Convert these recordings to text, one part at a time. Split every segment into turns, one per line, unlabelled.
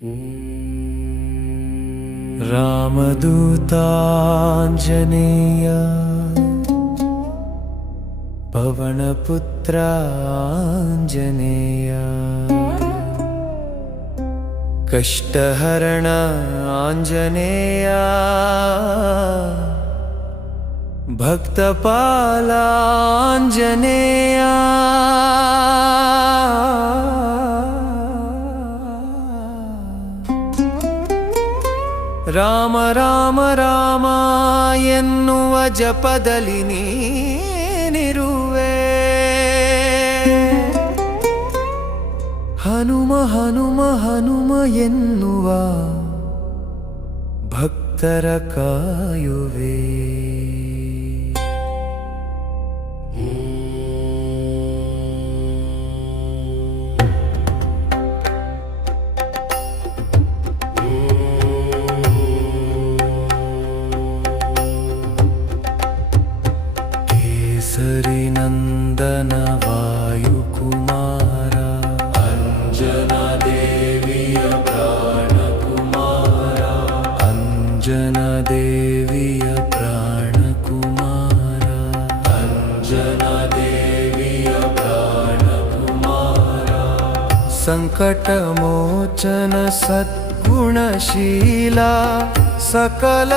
रामदूताञ्जनेय पवनपुत्राञ्जनेय कष्टहरण भक्तपालाञ्जनेया। ರಾಮ ರಾಮ ರಾಮ ಎನ್ನುವ ಜಪದಲ್ಲಿ ನೀನಿರುವೆ. ಹನುಮ ಹನುಮ ಹನುಮ ಎನ್ನುವ ಭಕ್ತರ ಕಾಯುವೆ. जनदेवीय प्राणकुमाराजनदेवीय प्राणकुमार। सङ्कटमोचन सद्गुणशीला सकललोकदशक्तियलीला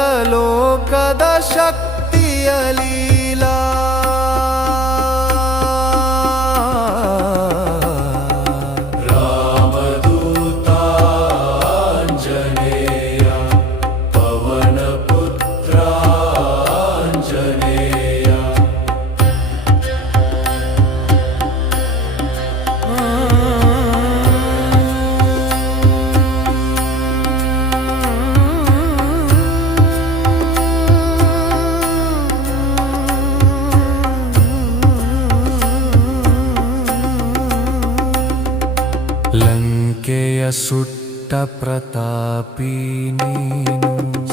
य सुट्ट प्रतापिनीनु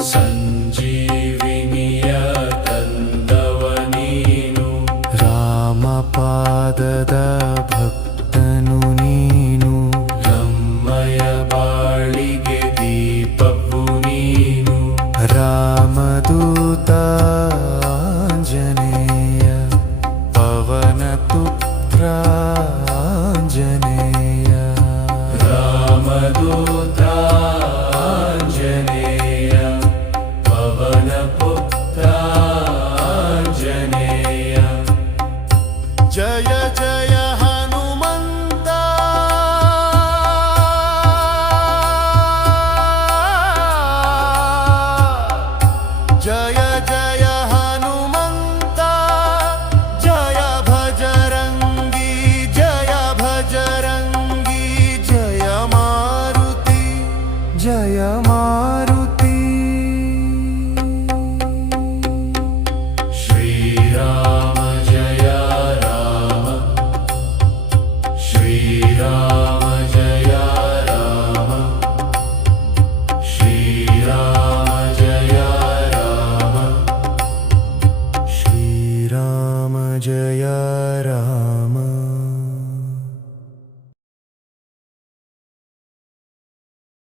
सञ्जीविनीया तन्दवनीनु रामपादभक्तनुनीनु रमयबाळिगे दीपपुनीनु रामदूता Joy प्यारा